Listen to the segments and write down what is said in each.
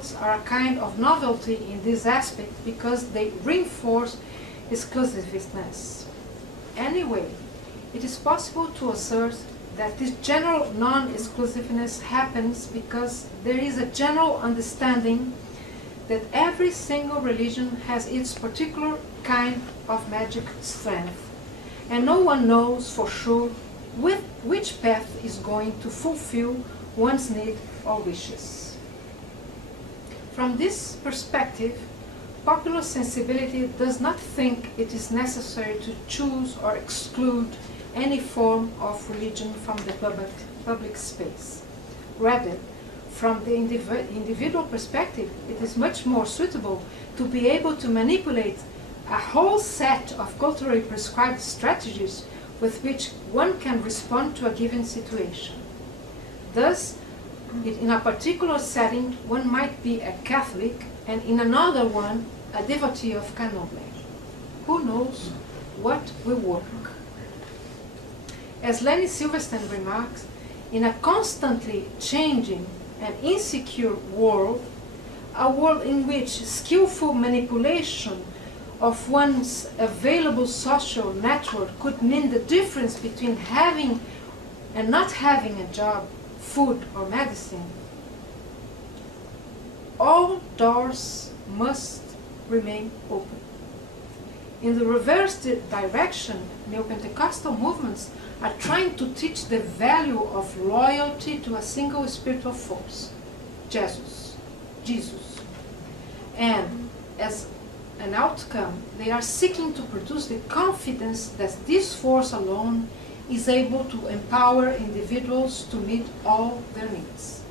cults are a kind of novelty in this aspect because they reinforce exclusiveness. Anyway, it is possible to assert that this general non-exclusiveness happens because there is a general understanding that every single religion has its particular kind of magic strength, and no one knows for sure which path is going to fulfill one's need or wishes. From this perspective, popular sensibility does not think it is necessary to choose or exclude any form of religion from the public space. Rather, from the individual perspective, it is much more suitable to be able to manipulate a whole set of culturally prescribed strategies with which one can respond to a given situation. Thus, in a particular setting, one might be a Catholic, and in another one, a devotee of Candomblé. Who knows what will work? As Lenny Silverstein remarks, in a constantly changing and insecure world, a world in which skillful manipulation of one's available social network could mean the difference between having and not having a job, food or medicine, all doors must remain open. In the reverse direction, neo-Pentecostal movements are trying to teach the value of loyalty to a single spiritual force, Jesus. And as an outcome, they are seeking to produce the confidence that this force alone is able to empower individuals to meet all their needs.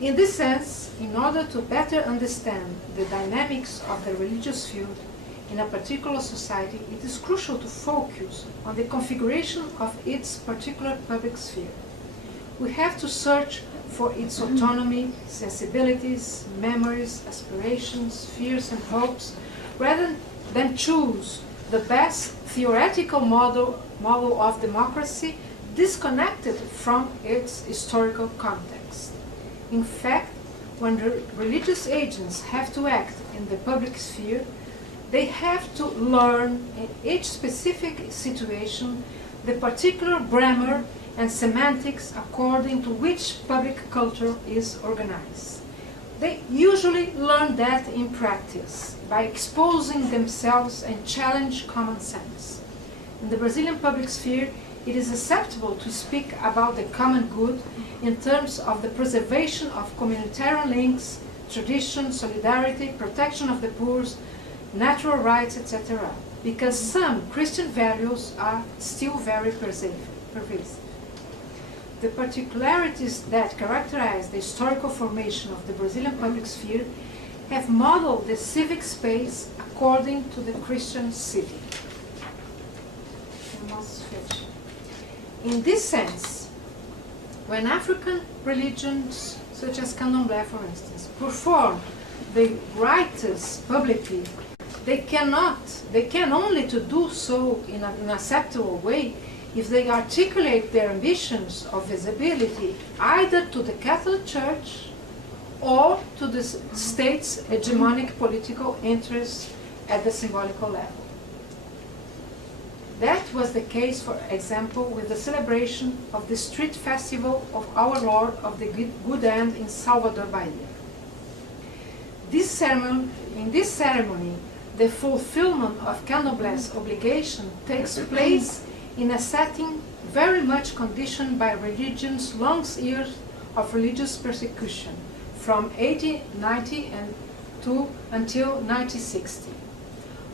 In this sense, in order to better understand the dynamics of the religious field in a particular society, it is crucial to focus on the configuration of its particular public sphere. We have to search for its autonomy, sensibilities, memories, aspirations, fears and hopes, rather than choose the best theoretical model of democracy disconnected from its historical context. In fact, when the religious agents have to act in the public sphere, they have to learn in each specific situation the particular grammar and semantics according to which public culture is organized. They usually learn that in practice by exposing themselves and challenge common sense. In the Brazilian public sphere, it is acceptable to speak about the common good in terms of the preservation of communitarian links, tradition, solidarity, protection of the poor, natural rights, etc., because some Christian values are still very pervasive. The particularities that characterize the historical formation of the Brazilian public sphere have modeled the civic space according to the Christian city. In this sense, when African religions, such as Candomblé, for instance, perform the rites publicly, they can only to do so in an acceptable way if they articulate their ambitions of visibility either to the Catholic Church or to the state's hegemonic political interests at the symbolical level. That was the case, for example, with the celebration of the street festival of Our Lord of the Good End in Salvador, Bahia. In this ceremony, the fulfillment of Candomblé's obligation takes place in a setting very much conditioned by religion's long years of religious persecution, from 1890 until 1960.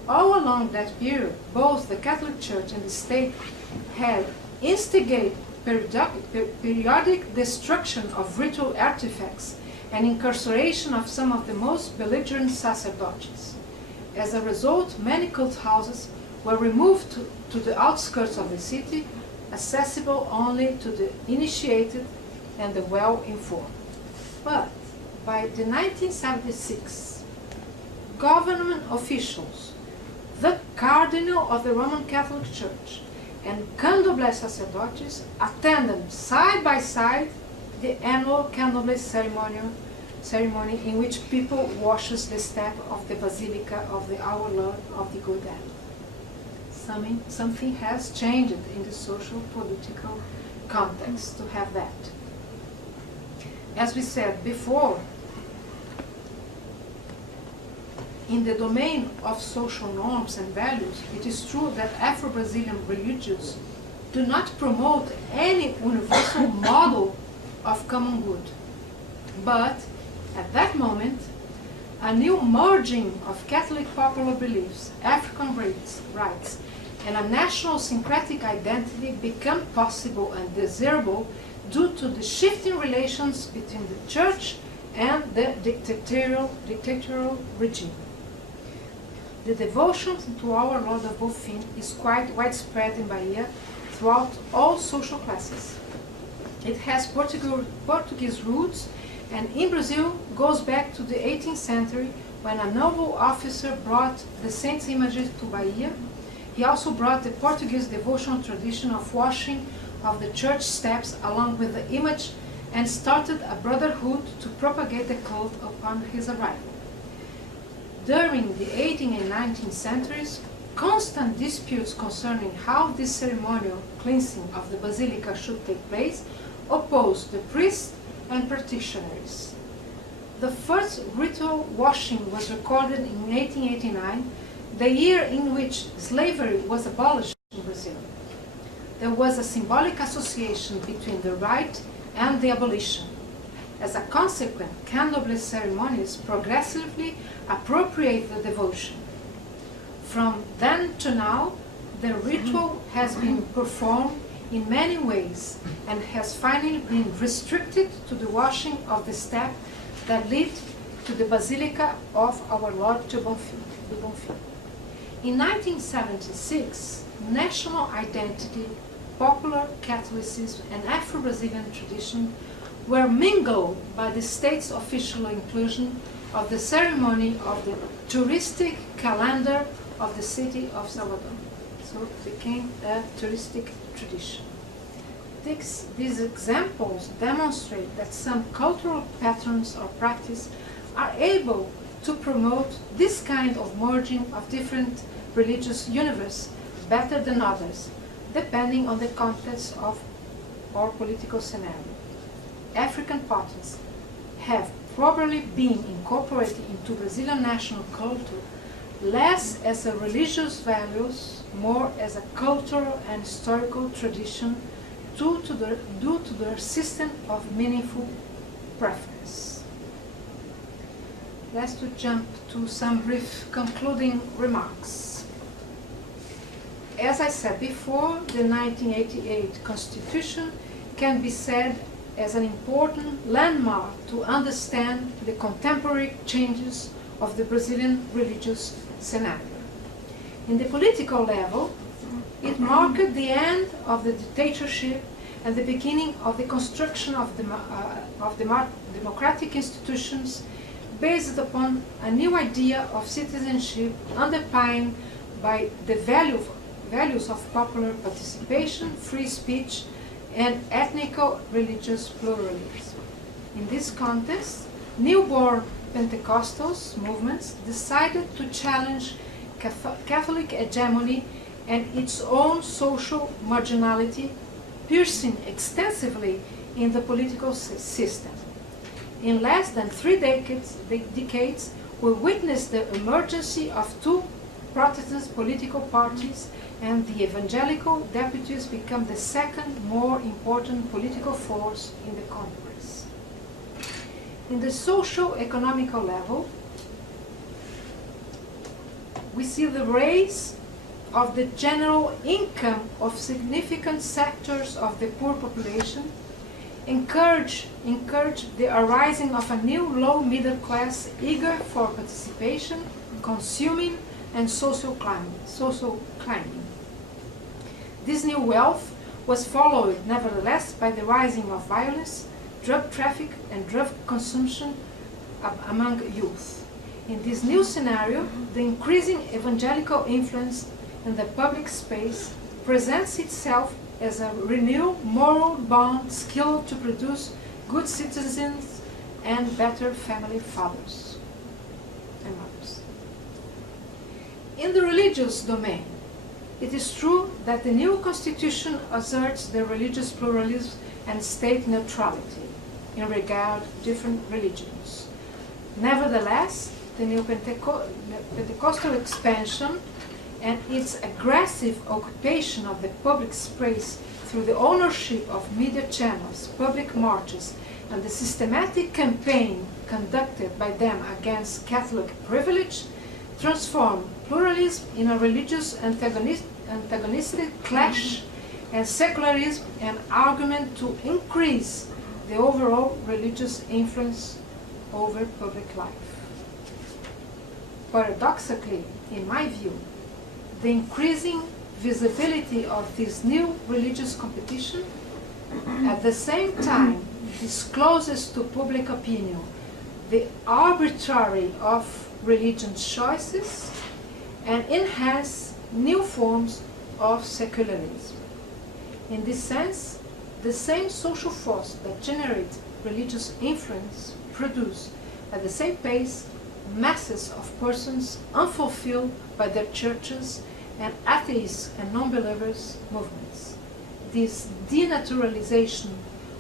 All along that period, both the Catholic Church and the state had instigated periodic destruction of ritual artifacts and incarceration of some of the most belligerent sacerdotes. As a result, many cult houses were removed to the outskirts of the city, accessible only to the initiated and the well-informed. But by the 1976, government officials, the Cardinal of the Roman Catholic Church, and Candomblé sacerdotes attended side by side the annual Candomblé ceremony in which people washes the step of the Basilica of the Our Lord of the Good End. Something has changed in the social political context to have that. As we said before, in the domain of social norms and values, it is true that Afro-Brazilian religions do not promote any universal model of common good. But at that moment, a new merging of Catholic popular beliefs, African rights, and a national syncretic identity become possible and desirable due to the shifting relations between the Church and the dictatorial regime. The devotion to our Lord of Bofim is quite widespread in Bahia throughout all social classes. It has Portuguese roots, and in Brazil goes back to the 18th century when a noble officer brought the saint's images to Bahia. He also brought the Portuguese devotional tradition of washing of the church steps along with the image and started a brotherhood to propagate the cult upon his arrival. During the 18th and 19th centuries, constant disputes concerning how this ceremonial cleansing of the basilica should take place opposed the priests and practitioners. The first ritual washing was recorded in 1889, the year in which slavery was abolished in Brazil. There was a symbolic association between the rite and the abolition. As a consequence, Candomblé ceremonies progressively appropriate the devotion. From then to now, the ritual has been performed in many ways and has finally been restricted to the washing of the step that led to the Basilica of Our Lord de Bonfim. In 1976, national identity, popular Catholicism, and Afro-Brazilian tradition were mingled by the state's official inclusion of the ceremony of the touristic calendar of the city of Salvador. So it became a touristic tradition. These examples demonstrate that some cultural patterns or practice are able to promote this kind of merging of different religious universe better than others, depending on the context of our political scenario. African patterns have probably been incorporated into Brazilian national culture less as a religious values, more as a cultural and historical tradition due to their system of meaningful preference. Let's jump to some brief concluding remarks. As I said before, the 1988 Constitution can be said as an important landmark to understand the contemporary changes of the Brazilian religious scenario. In the political level, it marked the end of the dictatorship and the beginning of the construction of democratic institutions based upon a new idea of citizenship underpinned by the values of popular participation, free speech, and ethnico-religious pluralism. In this context, newborn Pentecostals movements decided to challenge Catholic hegemony and its own social marginality, piercing extensively in the political system. In less than 3 decades, we witnessed the emergence of 2 Protestant political parties, and the evangelical deputies become the second more important political force in the Congress. In the socio-economical level, we see the rise of the general income of significant sectors of the poor population, encourage the arising of a new low middle class eager for participation, consuming, and social climbing. This new wealth was followed, nevertheless, by the rising of violence, drug traffic, and drug consumption among youth. In this new scenario, the increasing evangelical influence in the public space presents itself as a renewed moral bond skilled to produce good citizens, and better family fathers and mothers. In the religious domain, it is true that the new constitution asserts the religious pluralism and state neutrality in regard to different religions. Nevertheless, the new Pentecostal expansion and its aggressive occupation of the public space through the ownership of media channels, public marches, and the systematic campaign conducted by them against Catholic privilege transform pluralism in a religious antagonistic clash and secularism an argument to increase the overall religious influence over public life. Paradoxically, in my view, the increasing visibility of this new religious competition at the same time discloses to public opinion the arbitrary of religious choices and enhance new forms of secularism. In this sense, the same social force that generates religious influence produce at the same pace masses of persons unfulfilled by their churches and atheists and non-believers movements. This denaturalization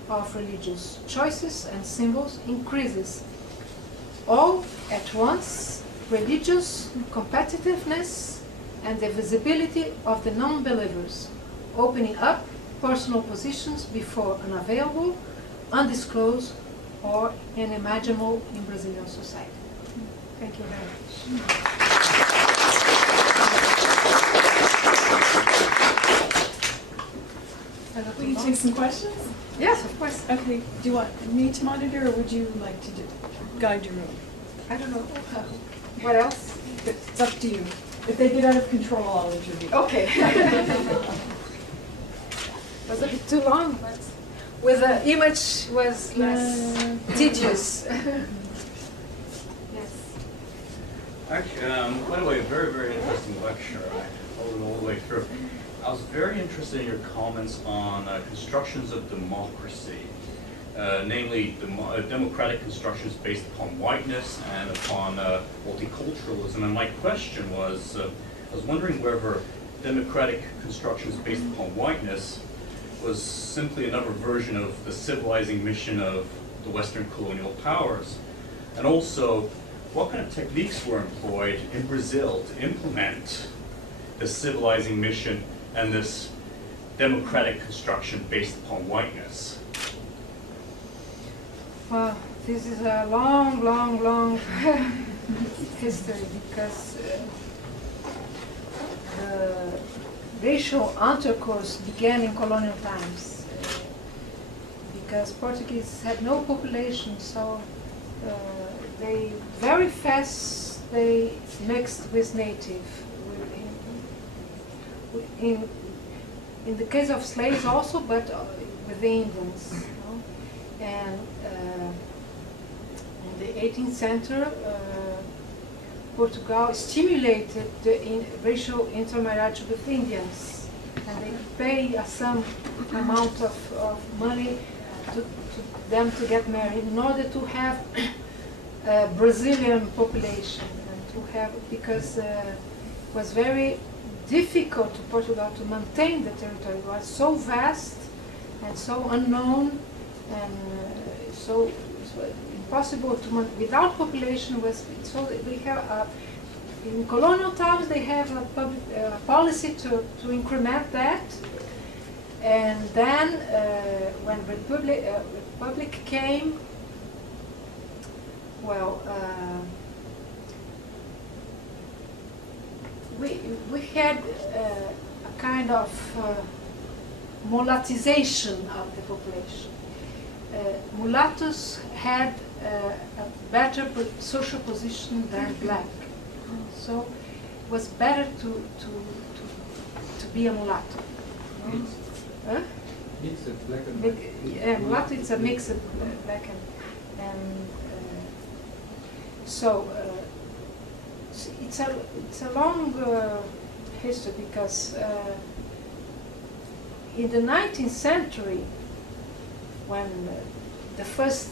of religious choices and symbols increases all at once religious competitiveness and the visibility of the non-believers, opening up personal positions before unavailable, undisclosed, or unimaginable in Brazilian society. Thank you very much. Will you take some questions? Yes, of course. Okay. Do you want me to monitor, or would you like to guide your room? I don't know. What else? It's up to you. If they get out of control, I'll intervene. Okay. Was a bit too long, but with the image was less tedious. Yes. Actually, by the way, a very, very interesting lecture. I followed it all the way through. I was very interested in your comments on constructions of democracy, namely democratic constructions based upon whiteness and upon multiculturalism. And my question was, I was wondering whether democratic constructions based upon whiteness was simply another version of the civilizing mission of the Western colonial powers, and also what kind of techniques were employed in Brazil to implement the civilizing mission and this democratic construction based upon whiteness. Well, this is a long, long, long history, because the racial intercourse began in colonial times, because Portuguese had no population, so they very fast they mixed with native. In the case of slaves also, but with the Indians. You know? And in the 18th century, Portugal stimulated the racial intermarriage with Indians, and they pay some amount of money to them to get married in order to have a Brazilian population, and to have, because it was very difficult to Portugal to maintain the territory. It was so vast and so unknown, and so it was impossible to without population. So they have in colonial times they have a public policy to increment that, and then when Republic came, well. We had a kind of mulatization of the population. Mulattoes had a better social position than black, so it was better to be a mulatto. Huh? Mix of black and white. Yeah, mulatto is a mix of black and so. It's a long history, because in the 19th century, when the first